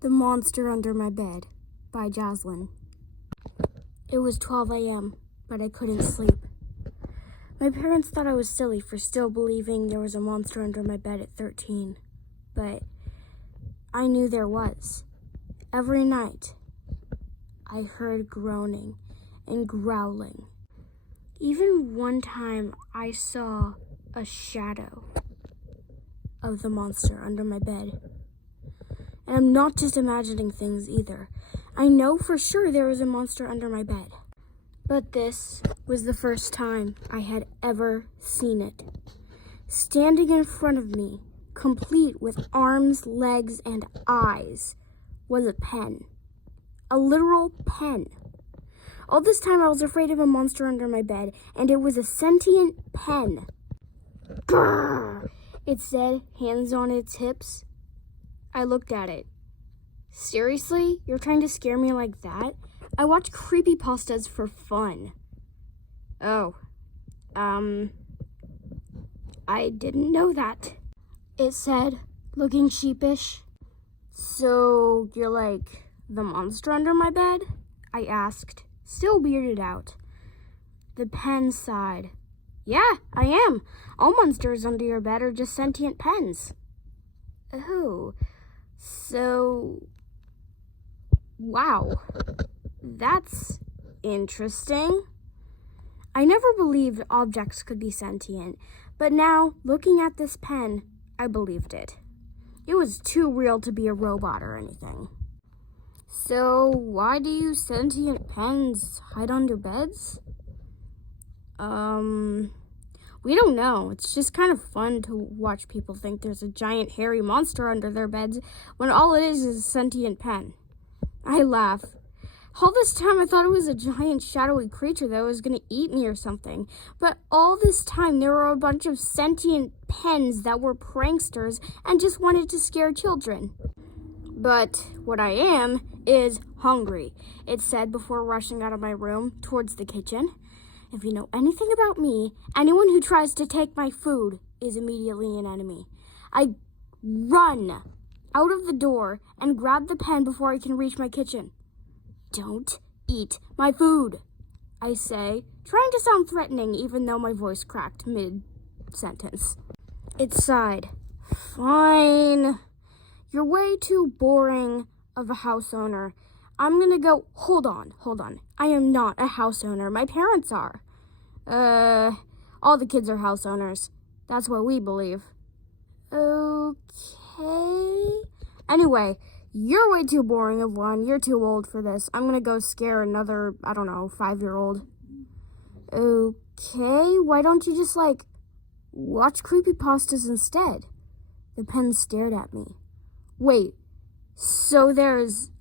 The Monster Under My Bed by Jocelyn. It was 12 a.m., but I couldn't sleep. My parents thought I was silly for still believing there was a monster under my bed at 13, but I knew there was. Every night, I heard groaning and growling. Even one time, I saw a shadow of the monster under my bed. And I'm not just imagining things either. I know for sure there was a monster under my bed. But this was the first time I had ever seen it. Standing in front of me, complete with arms, legs, and eyes, was a pen. A literal pen. All this time I was afraid of a monster under my bed, and it was a sentient pen. Grrr! It said, hands on its hips. I looked at it. Seriously? You're trying to scare me like that? I watch creepypastas for fun. Oh. I didn't know that. It said, looking sheepish. So, you're like the monster under my bed? I asked, still weirded out. The pen sighed. Yeah, I am. All monsters under your bed are just sentient pens. Oh. So, wow, that's interesting. I never believed objects could be sentient, but now, looking at this pen, I believed it. It was too real to be a robot or anything. So, why do you sentient pens hide under beds? We don't know. It's just kind of fun to watch people think there's a giant hairy monster under their beds when all it is a sentient pen. I laugh. All this time I thought it was a giant shadowy creature that was going to eat me or something. But all this time there were a bunch of sentient pens that were pranksters and just wanted to scare children. But what I am is hungry, it said before rushing out of my room towards the kitchen. If you know anything about me, anyone who tries to take my food is immediately an enemy. I run out of the door and grab the pen before I can reach my kitchen. Don't eat my food, I say, trying to sound threatening even though my voice cracked mid-sentence. It sighed. Fine. You're way too boring of a house owner. I'm gonna go, hold on. I am not a house owner. My parents are. All the kids are house owners. That's what we believe. Okay. Anyway, you're way too boring of one. You're too old for this. I'm gonna go scare another, 5-year-old. Okay, why don't you just, watch creepypastas instead? The pen stared at me. Wait, so there's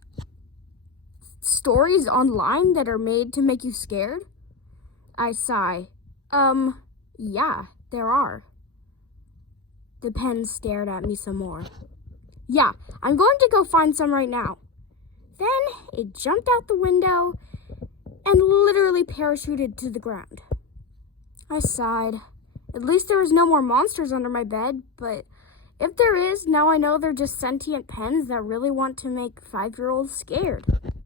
stories online that are made to make you scared? I sigh. Yeah, there are. The pen stared at me some more. Yeah, I'm going to go find some right now. Then it jumped out the window and literally parachuted to the ground. I sighed. At least there was no more monsters under my bed, but if there is, now I know they're just sentient pens that really want to make 5-year-olds scared.